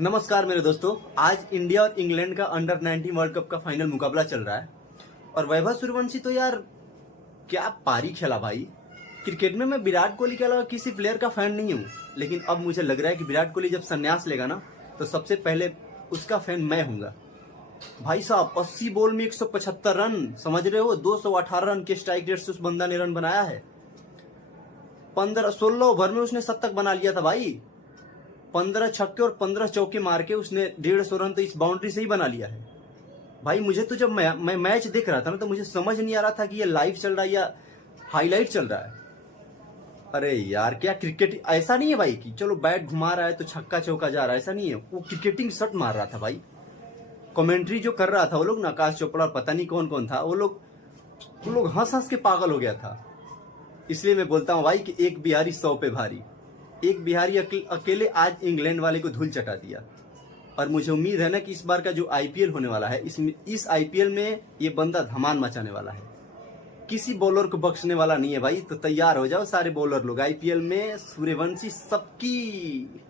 नमस्कार मेरे दोस्तों। आज इंडिया और इंग्लैंड का अंडर 19 वर्ल्ड कप का फाइनल मुकाबला चल रहा है और वैभव सूर्यवंशी तो यार क्या पारी खेला भाई। क्रिकेट में मैं विराट कोहली के अलावा किसी प्लेयर का फैन नहीं हूं, लेकिन अब मुझे लग रहा है कि विराट कोहली जब संन्यास लेगा ना तो सबसे पहले उसका फैन मैं हूंगा। भाई साहब 80 बॉल में 175 रन, समझ रहे हो, 218 रन के स्ट्राइक रेट से उस बंदा ने रन बनाया है। 16 ओवर में उसने शतक बना लिया था भाई। 15 छक्के और 15 चौके मार के उसने 150 रन तो इस बाउंड्री से ही बना लिया है। भाई मुझे तो जब मैं मैच देख रहा था ना तो मुझे समझ नहीं आ रहा था कि ये लाइव चल रहा है या हाईलाइट चल रहा है। अरे यार क्या क्रिकेट ऐसा नहीं है भाई कि चलो बैट घुमा रहा है तो छक्का चौका जा रहा है, ऐसा नहीं है। वो क्रिकेटिंग शॉट मार रहा था भाई। कमेंट्री जो कर रहा था वो लोग ना, आकाश चोपड़ा और पता नहीं कौन कौन था, वो लोग हंस हंस के पागल हो गया था। इसलिए मैं बोलता हूँ भाई कि एक बिहारी 100 पे भारी। एक बिहारी अकेले आज इंग्लैंड वाले को धूल चटा दिया। और मुझे उम्मीद है ना कि इस बार का जो आईपीएल होने वाला है, इस आईपीएल में ये बंदा धमाल मचाने वाला है। किसी बॉलर को बख्शने वाला नहीं है भाई। तो तैयार हो जाओ सारे बॉलर लोग, आईपीएल में सूर्यवंशी सबकी